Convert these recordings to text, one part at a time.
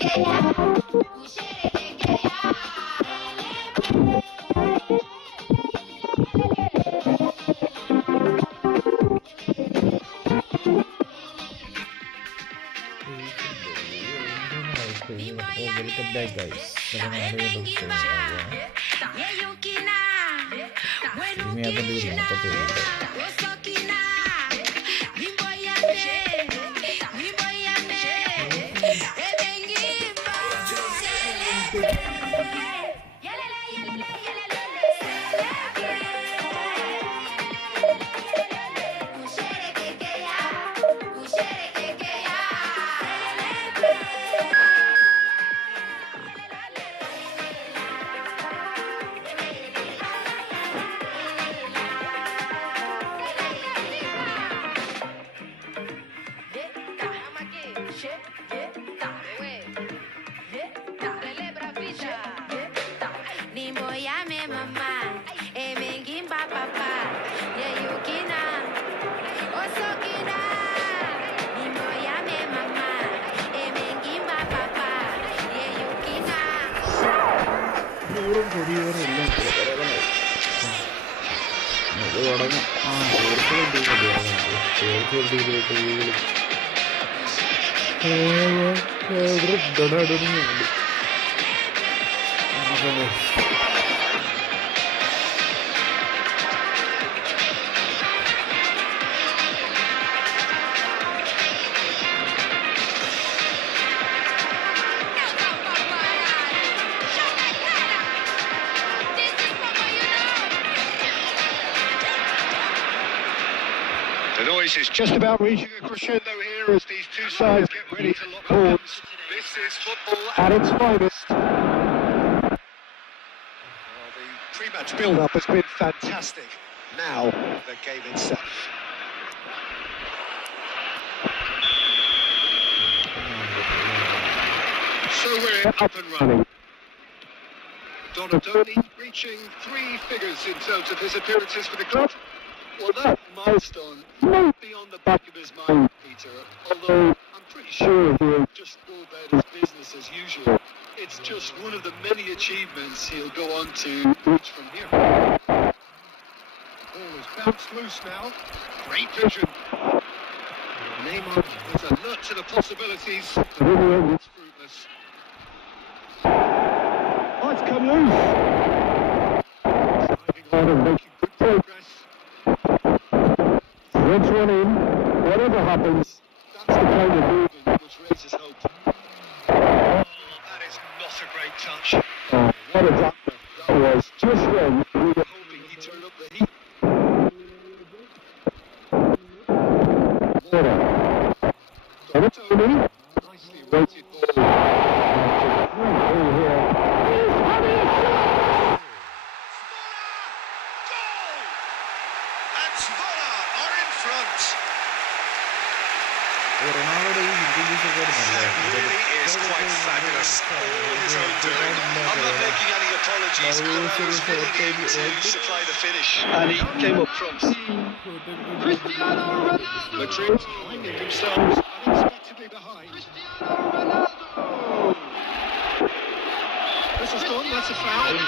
Welcome back guys. Ini apa dulu motto The noise is just about reaching a crescendo here as these two sides get ready to lock horns. This is football at its finest. Well, the pre-match build-up has been fantastic. Now, the game itself. So we're up and running. Donadoni reaching 3 figures in terms of his appearances for the club. Well, that milestone might be on the back of his mind, Peter, although I'm pretty sure he'll just go about his business as usual. It's just one of the many achievements he'll go on to reach from here. The ball is bounced loose now. Great vision. Neymar is alert to the possibilities, but in the end it's fruitless. Oh, it's come loose. Driving on and making good progress. Once one in, whatever happens, that's the kind of movement which raises hope. Oh, that is not a great touch. Oh, what a drop that was. Just when we were hoping he'd turn up the heat. Donatoni, nicely weighted ball. Ball here. Really is quite fabulous. All his own doing. I'm not making any apologies. He's really in to supply the finish. And he came up front. Cristiano Ronaldo! Madrid finding themselves unexpectedly behind. Cristiano Ronaldo! This is done, that's a foul.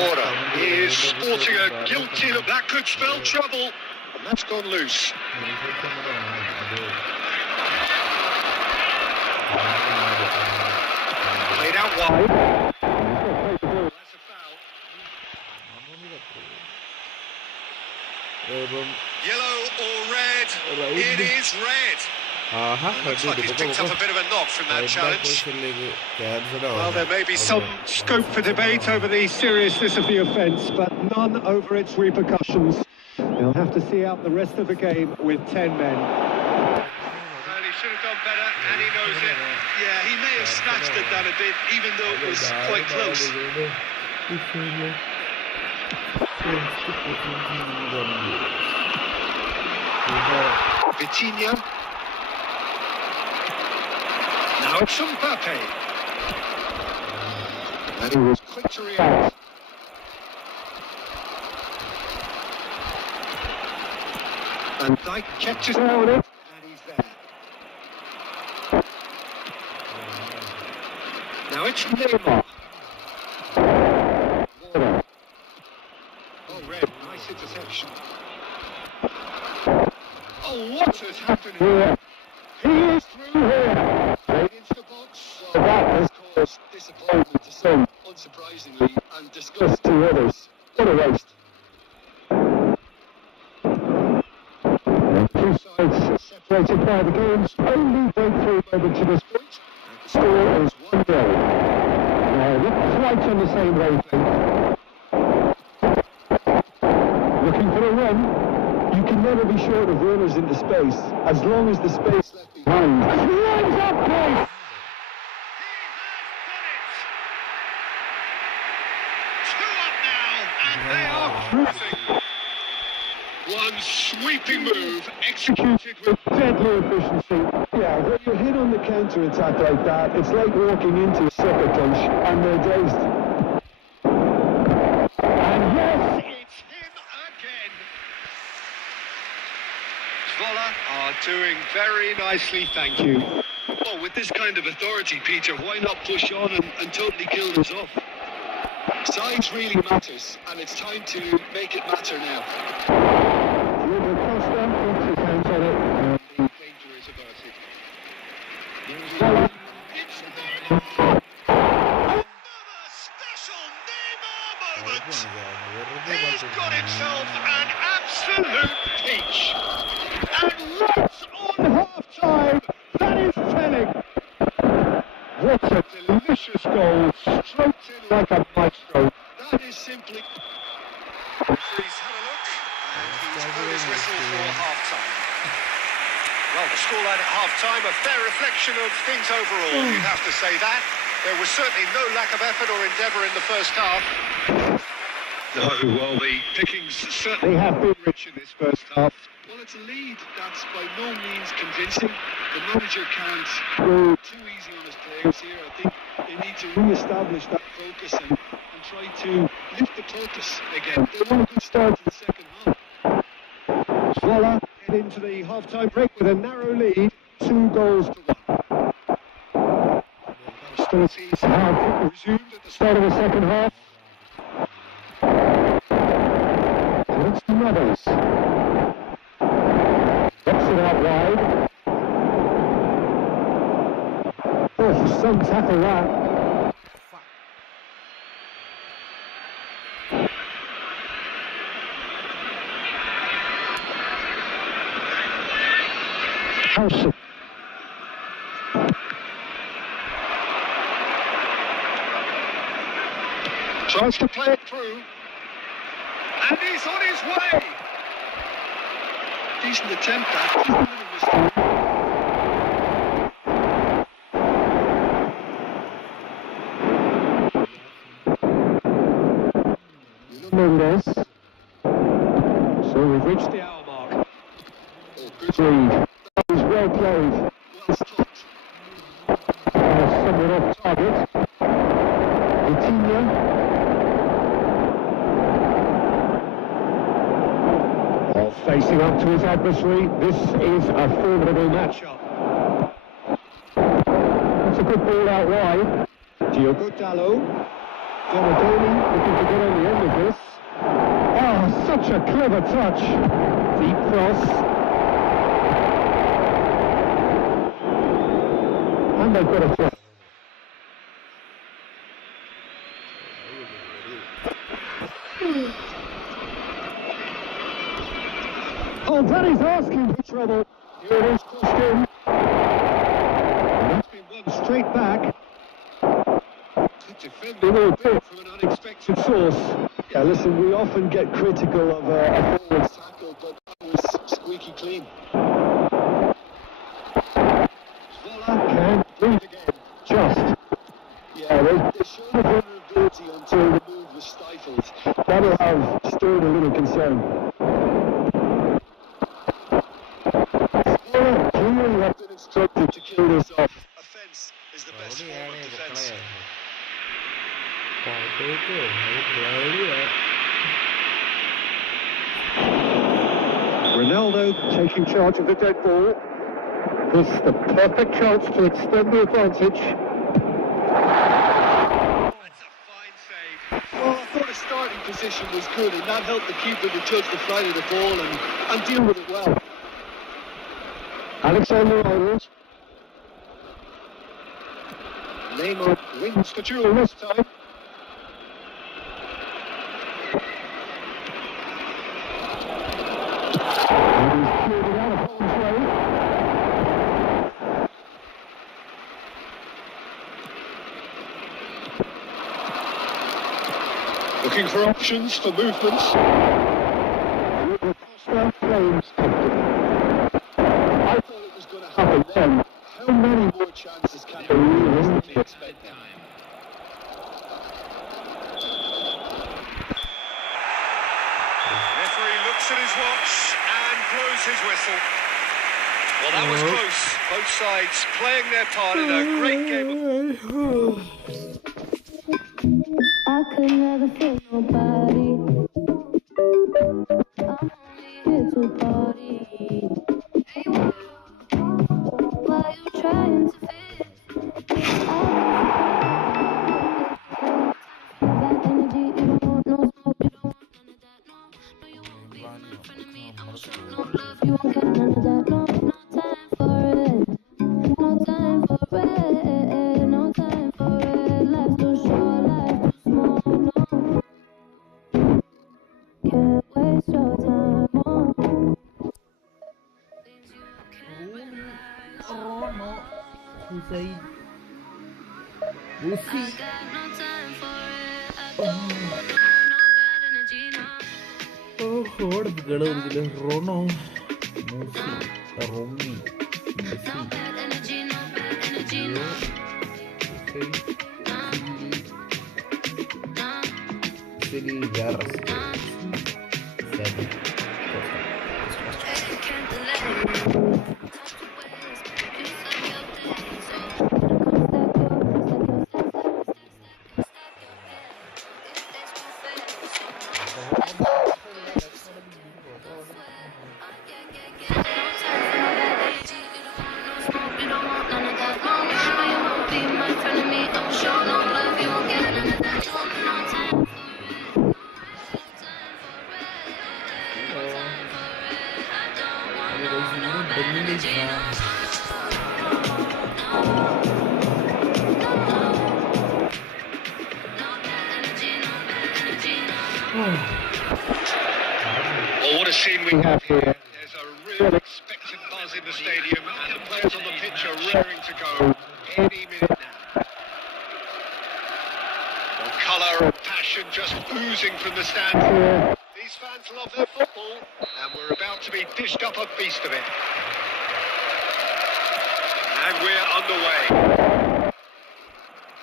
Order is sporting a guilty look. That could spell trouble, and that's gone loose. Played out wide. That's a foul. Yellow or red? It is red. Looks like he's picked up a bit of a knock from that challenge. Well, there may be some scope for debate over the seriousness of the offence, but none over its repercussions. They'll have to see out the rest of the game with 10 men. Well, he should have done better, and he knows it. Yeah, he may have snatched it down a bit, even though it was quite close. Vitinha. Now it's Mbappe. And he was quick to react. Van Dijk kept his eye on it, and he's there. Now it's Neymar. Oh, Red, nice interception. Oh, what has happened here? He is through here. Right into the box. Well, that has caused disappointment to some, unsurprisingly, and disgust to others. What a waste. Two sides separated by the game's only breakthrough moment to this point. The score is 1-0. We're quite on the same wavelength. Looking for a run? You can never be short of runners into space, as long as the space left behind. Runs up pace! They are cruising. One sweeping move, executed with deadly efficiency. Yeah, when you hit on the counter-attack like that, it's like walking into a sucker punch and they're dazed. And yes, it's him again. Vola are doing very nicely, thank you. Well, with this kind of authority, Peter, why not push on and totally kill this off? Size really matters, and it's time to make it matter now. Diego Costa puts his hands on it, and the danger is averted. It's Neymar! Another special Neymar moment. He's got himself an absolute peach. And what's on half-time? That is telling. What a delicious goal, stroked in like a maestro. That is simply... Referee's had a look, and he's blown his whistle for half-time. Well, the scoreline at half-time, a fair reflection of things overall, you'd have to say that. There was certainly no lack of effort or endeavour in the first half. No, well, the pickings certainly have been rich in this first half. Well, it's a lead that's by no means convincing. The manager can't go too easy on his players here. I think they need to re-establish that focus and try to lift the purpose again. They want a good start to the second half. Voila head into the half-time break with a narrow lead, 2-1. Hostilities have resumed at the start of the second half. And it's the Rebels. Box it out wide. Oh, some tackle that. Howson. Tries to play it through. And he's on his way. Decent attempt at. Just a little mistake. Mendes. So we've reached the hour mark. Oh, good read. That was well played. Well stopped. Someone off target. Vitinha. Facing up to his adversary, this is a formidable matchup. That's a good ball out wide. Diogo Dalot. Donadoni looking to get on the end of this. Oh, such a clever touch. Deep cross. And they've got a throw. Oh, that is asking for trouble. Here it is, crossed in. And that's been won straight back. Good defending, albeit from an unexpected source. Yeah, listen, we often get critical of a forward's tackle, but that was squeaky clean. Voila can breathe again. Just. Yeah, they showed a vulnerability until the move was stifled. That'll have stirred a little concern. instructed to kill this off. Offence is the best form of defence. Ronaldo taking charge of the dead ball. This is the perfect chance to extend the advantage. That's a fine save. Well, I thought his starting position was good, and that helped the keeper to judge the flight of the ball and deal with it well. Alexander-Arnold. Neymar wins the duel this time. Looking for options for movements. I thought it was going to happen then. How many more chances can they realistically expect now? Referee looks at his watch and blows his whistle. Well, that was close. Both sides playing their part in a great game of... I could never feel nobody. I'm only here to party. Why you trying to fit? Bad energy, you don't want no smoke, you don't want none of that, no. No, you won't be in front of me, I'ma show no love, you won't get none of that, no. No time for it, no time for it, no time for it. Life's too short, life's too small, no. Can't waste your time on things you can't realize. Oh no, Hussein. I got no time for it, I don't want no bad energy, no. Oh, Rono, Musi, Romi, No bad energy, no bad energy, no. City Garras. Can't delay. Well, what a scene we have here. There's a real expectant buzz in the stadium, and the players on the pitch are raring to go any minute now. Well, colour and passion just oozing from the stands here. These fans love their football, and we're about to be dished up a feast of it. And we're underway.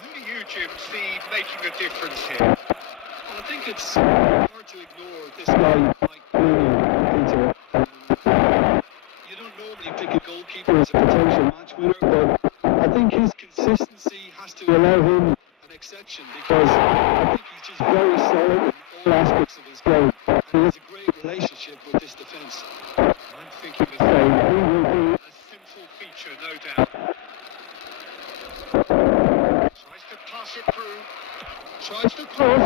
Who do you, Jim, see making a difference here? Well, I think it's hard to ignore this guy, Mike Peter. You don't normally pick a goalkeeper as a potential match winner, but I think his consistency has to allow him an exception, because I think he's just very solid in all aspects of his game, and he has a great relationship with this defence. I'm thinking the same. He will be a central feature, no doubt. Tries to pass it through. Tries to cross.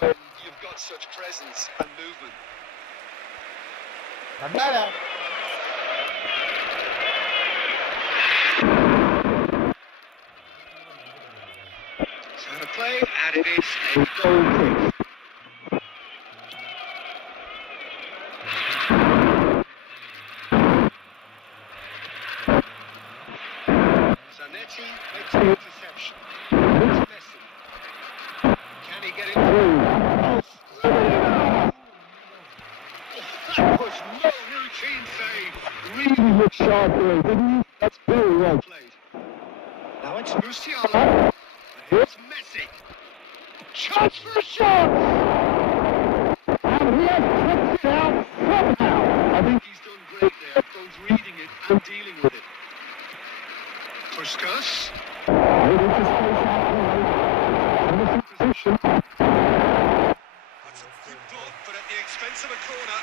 When you've got such presence and movement. It's out of play, and it is a goal kick. Zanetti makes the interception. It's Messi. Can he get it through? That was no routine save. Really looked sharp there, didn't he? That's very well Played. Now it's Musiala. Here's Messi. Chance for a shot! And he has kicked it out somehow. I think he's done great there, both reading it and dealing with it. expense of a corner.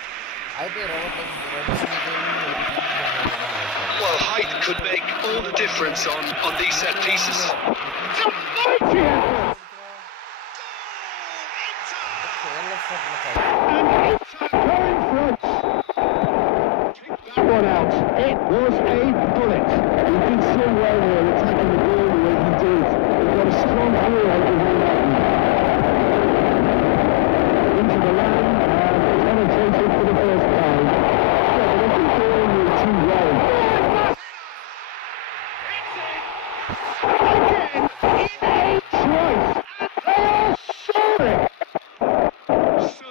Well, height could make all the difference on these set pieces. One out. It was a bullet. He did so well here, attacking the ball the way he did. He got a strong hero behind that one. Into the line and penetrated for the first time. Yeah, but I think they all knew too well. Again, twice. They are soaring.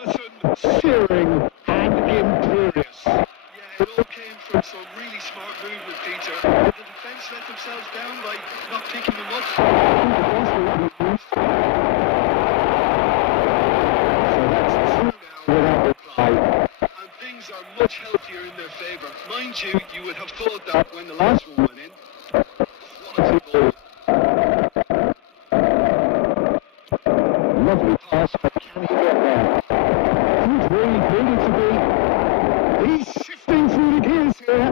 Certain, Searing and imperious. yeah, it all came from some really smart movement, Peter. Did the defence let themselves down by not picking them up? So that's two now without reply. And things are much healthier in their favour. Mind you, you would have thought that when the last one went in. Quality ball. Lovely pass, but can he get there? He's really needed to be. He's shifting through the gears here.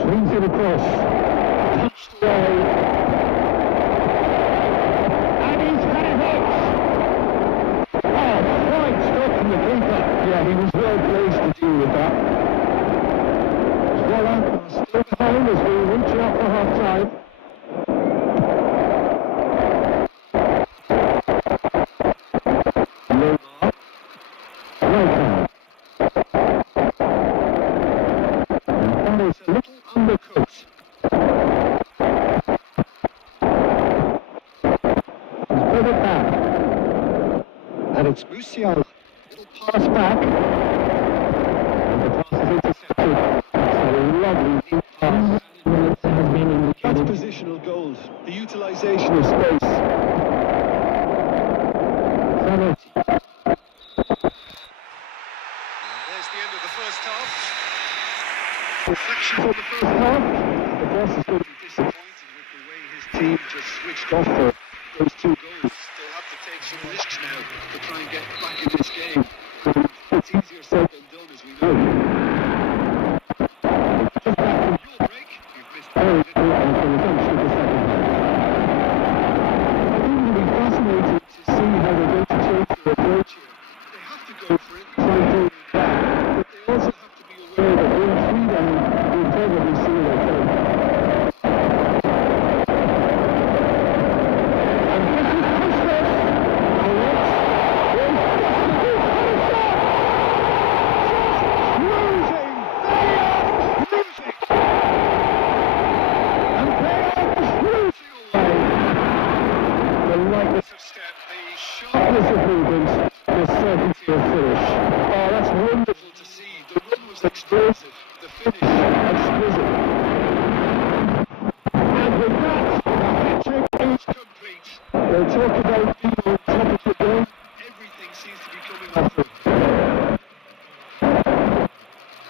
Swings it across. Punched away. And he's had it hit. Oh, fine stop from the keeper. Yeah, he was well placed to deal with that. Voila, still behind as we reach out for half time. It's a little undercooked. He's put it back. And it's Musiala. Little pass back. And the pass is intercepted. It's a lovely deep pass. Has been indicated. That's positional goals. The utilisation of space. Zanetti. There's the end of the first half. Reflection on the first Half. The boss is going to be disappointed with the way his team just switched off for those two goals. goals. They'll have to take some risks now to try and get back in this game. It's easier said than done, as we know. Just back from Your break, you've missed very it. good and for redemption of the second half. I think it'll be fascinating to see how they're going to change their approach here. They have to go for it, Try and pull it back. but they also have to be aware Aware that being three down will probably see their game. And this is Christmas. And let's losing. They are losing. And they are losing away. The lightness of step, a shot sharpness of movement, the certainty of finish. Oh, that's wonderful to see. The run was explosive, the finish. exquisite. And with that, the hat-trick is Complete. They'll talk about being on top of the game. Everything seems to be coming off them.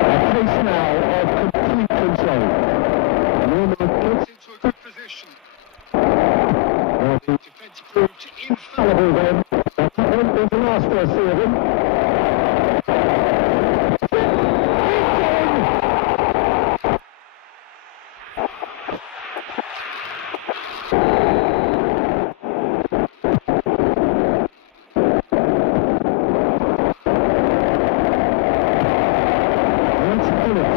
A case now of complete control. Norman gets Into a good position. well, the Defence proved infallible. infallible then. That was the last I see of him. That's Bennett.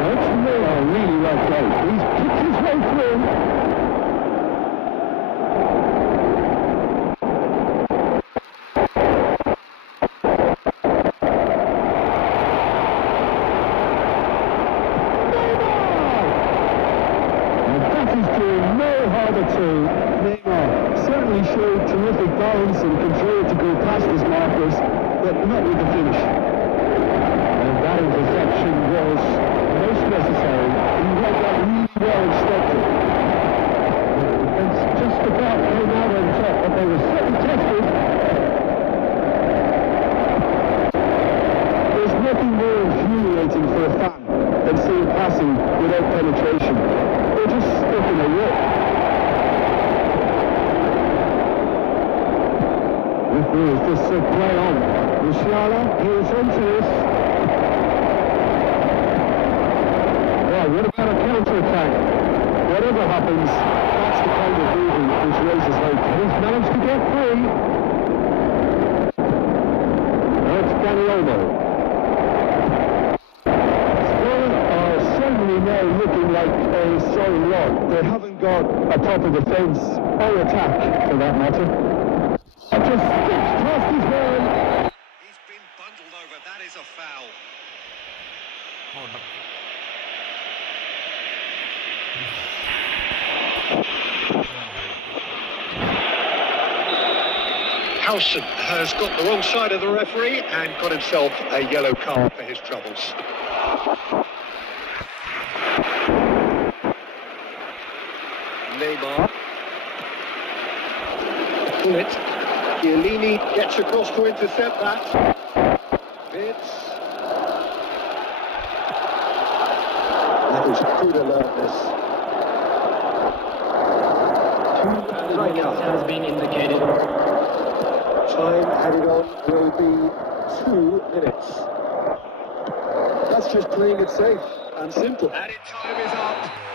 That's Miller, really well played. He's picked his way through. And that is doing no harm at all. Neymar certainly showed terrific balance and control to go past his markers, but not with the finish. And that interception was most necessary. He read that really well instructed. The defence just about came out on top, but they were certainly tested. There's nothing more infuriating for a fan than seeing passing without penetration. They're just stuck in a rut. Referees just said play on. Musiala, here's onto this. Whatever happens, that's the kind of movie which raises hope. He's managed to get free. That's Danny Olmo. Spurs are certainly now looking like a sorry lot. They haven't got a proper defence or attack, for that matter. And just sticks past his man. He's been bundled over. That is a foul. Howson has got the wrong side of the referee and got himself a yellow card for his troubles. Neymar. Pull it. Chiellini gets across to intercept that. Bits. That is good alertness. Strikeout has been indicated. Time added on will be 2 minutes. That's just playing it safe and simple. Added time is up.